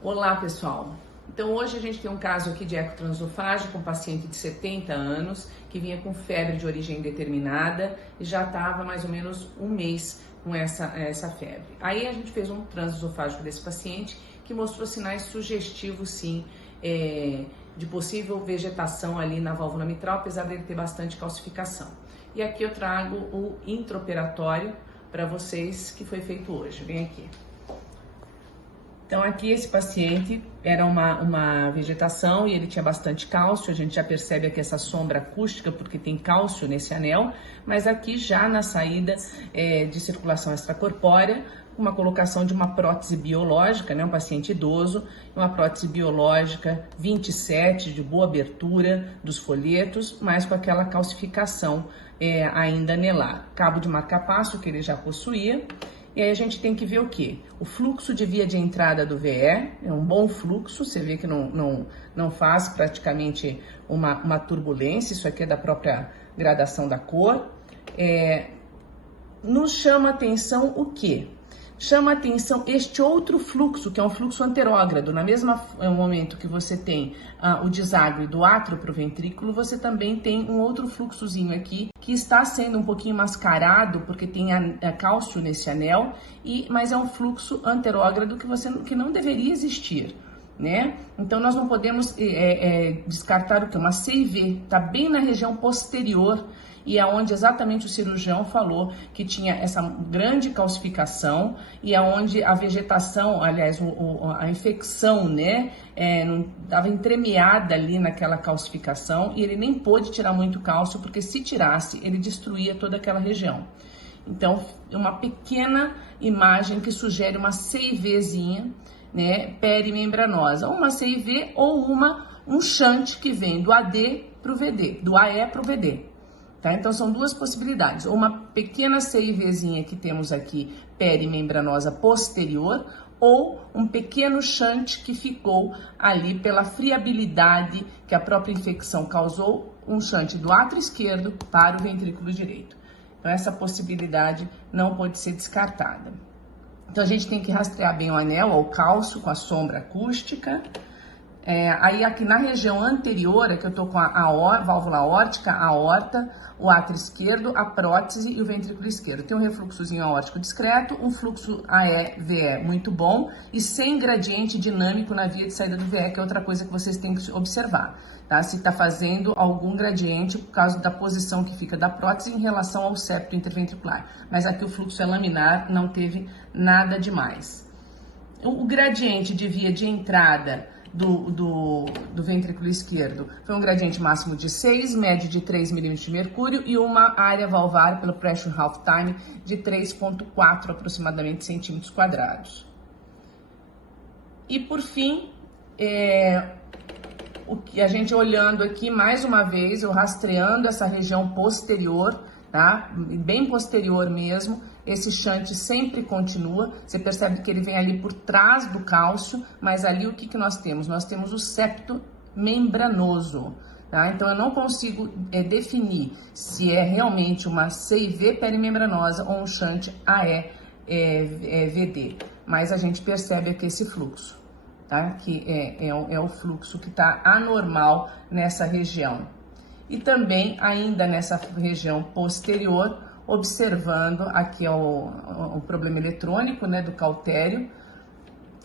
Olá, pessoal. Então, hoje a gente tem um caso aqui de ecotransesofágico, um paciente de 70 anos que vinha com febre de origem indeterminada e já estava mais ou menos um mês com essa febre. Aí a gente fez um transesofágico desse paciente que mostrou sinais sugestivos, sim, de possível vegetação ali na válvula mitral, apesar dele ter bastante calcificação. E aqui eu trago o intraoperatório para vocês que foi feito hoje. Vem aqui. Então aqui esse paciente era uma vegetação e ele tinha bastante cálcio, a gente já percebe aqui essa sombra acústica porque tem cálcio nesse anel, mas aqui já na saída de circulação extracorpórea, uma colocação de uma prótese biológica, né, um paciente idoso, uma prótese biológica 27, de boa abertura dos folhetos, mas com aquela calcificação ainda anelar. Cabo de marcapasso que ele já possuía. E aí a gente tem que ver o quê? O fluxo de via de entrada do VE é um bom fluxo, você vê que não faz praticamente uma turbulência, isso aqui é da própria gradação da cor. Nos chama atenção o quê? Chama atenção este outro fluxo, que é um fluxo anterógrado. No mesmo momento que você tem o deságue do átrio para o ventrículo, você também tem um outro fluxozinho aqui, que está sendo um pouquinho mascarado, porque tem cálcio nesse anel, mas é um fluxo anterógrado que não deveria existir, né? Então nós não podemos descartar o que? Uma CIV, está bem na região posterior, e é onde exatamente o cirurgião falou que tinha essa grande calcificação e é onde a vegetação, aliás, a infecção, né, estava entremeada ali naquela calcificação e ele nem pôde tirar muito cálcio, porque se tirasse, ele destruía toda aquela região. Então, uma pequena imagem que sugere uma CIVzinha, né, perimembranosa, ou uma CIV ou um shunt que vem do AD para o VD, do AE para o VD. Tá? Então são duas possibilidades, ou uma pequena CIVzinha que temos aqui, perimembranosa posterior, ou um pequeno shunt que ficou ali pela friabilidade que a própria infecção causou, um shunt do átrio esquerdo para o ventrículo direito. Então essa possibilidade não pode ser descartada. Então a gente tem que rastrear bem o anel, o cálcio com a sombra acústica. Aí aqui na região anterior, que eu tô com a válvula aórtica, a aorta, o átrio esquerdo, a prótese e o ventrículo esquerdo. Tem um refluxozinho aórtico discreto, um fluxo AE-VE muito bom e sem gradiente dinâmico na via de saída do VE, que é outra coisa que vocês têm que observar, tá? Se tá fazendo algum gradiente por causa da posição que fica da prótese em relação ao septo interventricular. Mas aqui o fluxo é laminar, não teve nada demais. O gradiente de via de entrada do ventrículo esquerdo foi um gradiente máximo de 6, médio de 3 milímetros de mercúrio e uma área valvar pelo pressure half time de 3,4 aproximadamente centímetros quadrados. E por fim, o que a gente olhando aqui mais uma vez, eu rastreando essa região posterior, tá? Bem posterior mesmo, esse shunt sempre continua, você percebe que ele vem ali por trás do cálcio, mas ali o que nós temos? Nós temos o septo membranoso, tá? Então eu não consigo definir se é realmente uma CIV perimembranosa ou um shunt AE-VD, mas a gente percebe aqui esse fluxo, tá? Que é o fluxo que está anormal nessa região. E também ainda nessa região posterior, observando aqui o problema eletrônico, né, do cautério,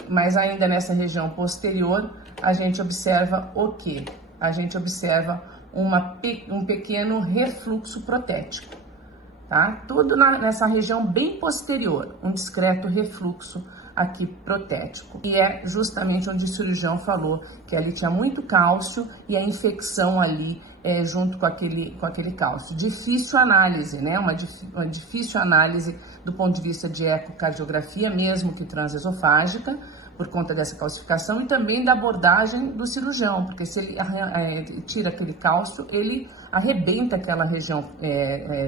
mas ainda nessa região posterior, a gente observa o quê? A gente observa um pequeno refluxo protético, tá? Tudo nessa região bem posterior, um discreto refluxo aqui protético. E é justamente onde o cirurgião falou que ali tinha muito cálcio e a infecção ali junto com aquele cálcio. Difícil análise, né? Uma difícil análise do ponto de vista de ecocardiografia, mesmo que transesofágica, por conta dessa calcificação e também da abordagem do cirurgião, porque se ele tira aquele cálcio, ele arrebenta aquela região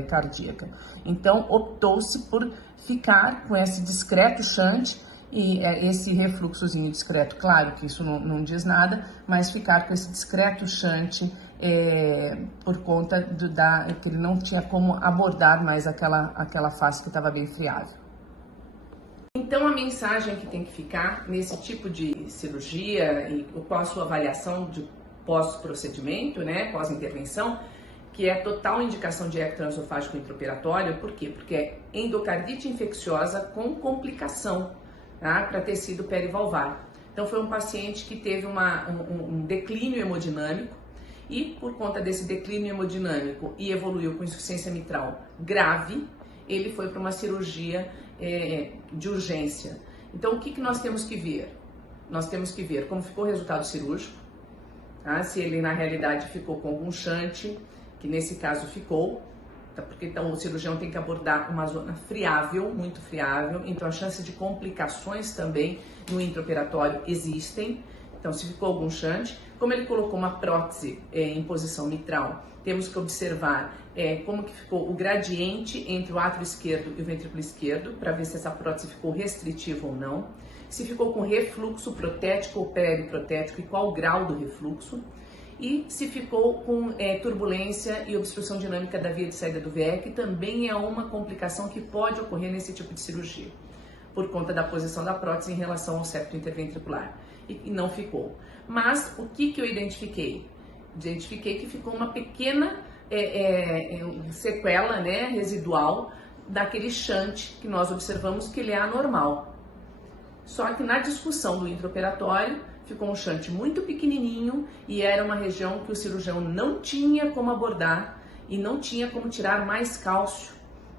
cardíaca. Então, optou-se por ficar com esse discreto shunt e esse refluxozinho discreto, claro que isso não diz nada, mas ficar com esse discreto shunt por conta que ele não tinha como abordar mais aquela face que estava bem friável. Então, a mensagem que tem que ficar nesse tipo de cirurgia e qual a sua avaliação de pós-procedimento, né, pós-intervenção, que é total indicação de eco transesofágico intraoperatório. Por quê? Porque é endocardite infecciosa com complicação, tá, para tecido perivalvar. Então, foi um paciente que teve um declínio hemodinâmico e, por conta desse declínio hemodinâmico e evoluiu com insuficiência mitral grave, ele foi para uma cirurgia de urgência. Então, o que nós temos que ver? Nós temos que ver como ficou o resultado cirúrgico, tá? Se ele, na realidade, ficou com algum shunt, que nesse caso ficou, tá? Porque então, o cirurgião tem que abordar uma zona friável, muito friável, então a chance de complicações também no intraoperatório existem. Então, se ficou algum shunt, como ele colocou uma prótese em posição mitral, temos que observar como que ficou o gradiente entre o átrio esquerdo e o ventrículo esquerdo, para ver se essa prótese ficou restritiva ou não, se ficou com refluxo protético ou periprotético e qual o grau do refluxo, e se ficou com turbulência e obstrução dinâmica da via de saída do VE, que também é uma complicação que pode ocorrer nesse tipo de cirurgia, por conta da posição da prótese em relação ao septo interventricular, e não ficou. Mas o que eu identifiquei? Identifiquei que ficou uma pequena sequela, né, residual daquele shunt que nós observamos que ele é anormal. Só que na discussão do intraoperatório ficou um shunt muito pequenininho e era uma região que o cirurgião não tinha como abordar e não tinha como tirar mais cálcio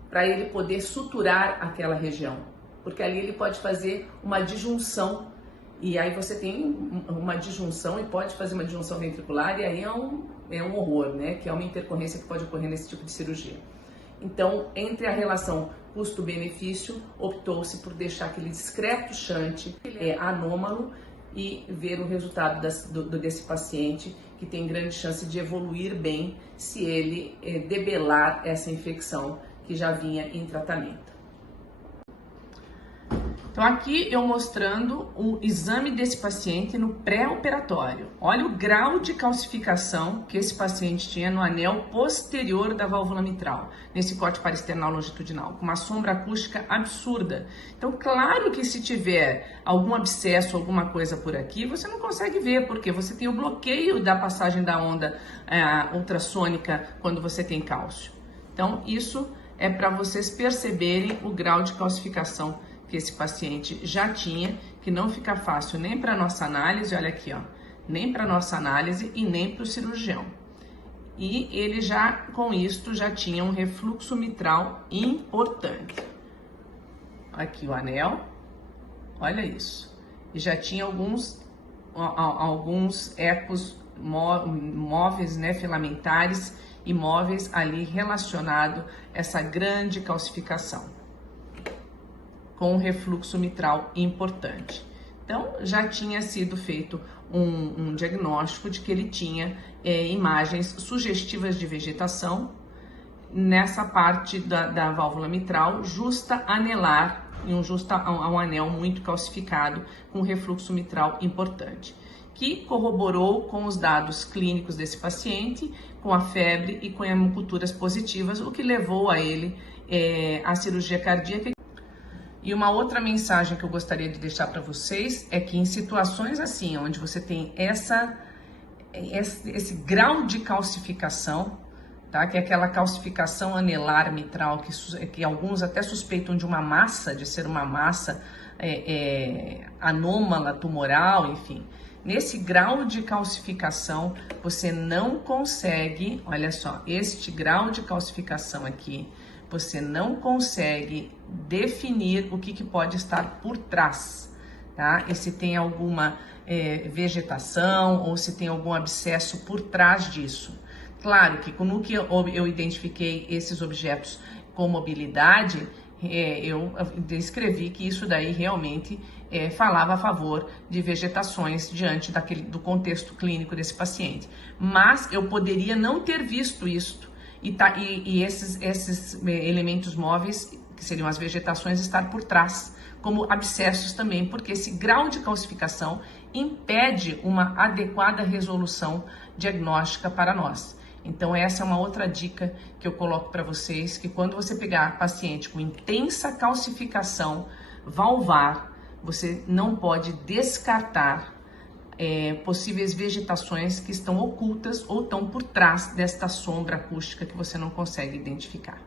para ele poder suturar aquela região, porque ali ele pode fazer uma disjunção. E aí você tem uma disjunção e pode fazer uma disjunção ventricular, e aí é um horror, né? Que é uma intercorrência que pode ocorrer nesse tipo de cirurgia. Então, entre a relação custo-benefício, optou-se por deixar aquele discreto shunt anômalo e ver o resultado desse paciente, que tem grande chance de evoluir bem se ele debelar essa infecção que já vinha em tratamento. Então, aqui eu mostrando o exame desse paciente no pré-operatório. Olha o grau de calcificação que esse paciente tinha no anel posterior da válvula mitral, nesse corte parasternal longitudinal, com uma sombra acústica absurda. Então, claro que se tiver algum abscesso, alguma coisa por aqui, você não consegue ver, porque você tem o bloqueio da passagem da onda ultrassônica quando você tem cálcio. Então, isso é para vocês perceberem o grau de calcificação que esse paciente já tinha, que não fica fácil nem para nossa análise, olha aqui, ó, nem para nossa análise e nem para o cirurgião. E ele já, com isto, já tinha um refluxo mitral importante. Aqui o anel, olha isso. E já tinha alguns ecos móveis, né, filamentares e móveis ali relacionado a essa grande calcificação, com um refluxo mitral importante. Então, já tinha sido feito um diagnóstico de que ele tinha imagens sugestivas de vegetação nessa parte da válvula mitral, justa anelar, justa a um anel muito calcificado, com refluxo mitral importante, que corroborou com os dados clínicos desse paciente, com a febre e com hemoculturas positivas, o que levou a ele à cirurgia cardíaca. E uma outra mensagem que eu gostaria de deixar para vocês é que em situações assim, onde você tem esse grau de calcificação, tá? Que é aquela calcificação anelar mitral, que alguns até suspeitam de uma massa, de ser uma massa anômala, tumoral, enfim. Nesse grau de calcificação, você não consegue, olha só, este grau de calcificação aqui, você não consegue definir o que pode estar por trás, tá? E se tem alguma vegetação ou se tem algum abscesso por trás disso. Claro que no que eu identifiquei esses objetos com mobilidade, eu descrevi que isso daí realmente falava a favor de vegetações diante do contexto clínico desse paciente. Mas eu poderia não ter visto isto e esses elementos móveis, que seriam as vegetações, estar por trás, como abscessos também, porque esse grau de calcificação impede uma adequada resolução diagnóstica para nós. Então, essa é uma outra dica que eu coloco para vocês, que quando você pegar paciente com intensa calcificação valvar, você não pode descartar possíveis vegetações que estão ocultas ou estão por trás desta sombra acústica que você não consegue identificar.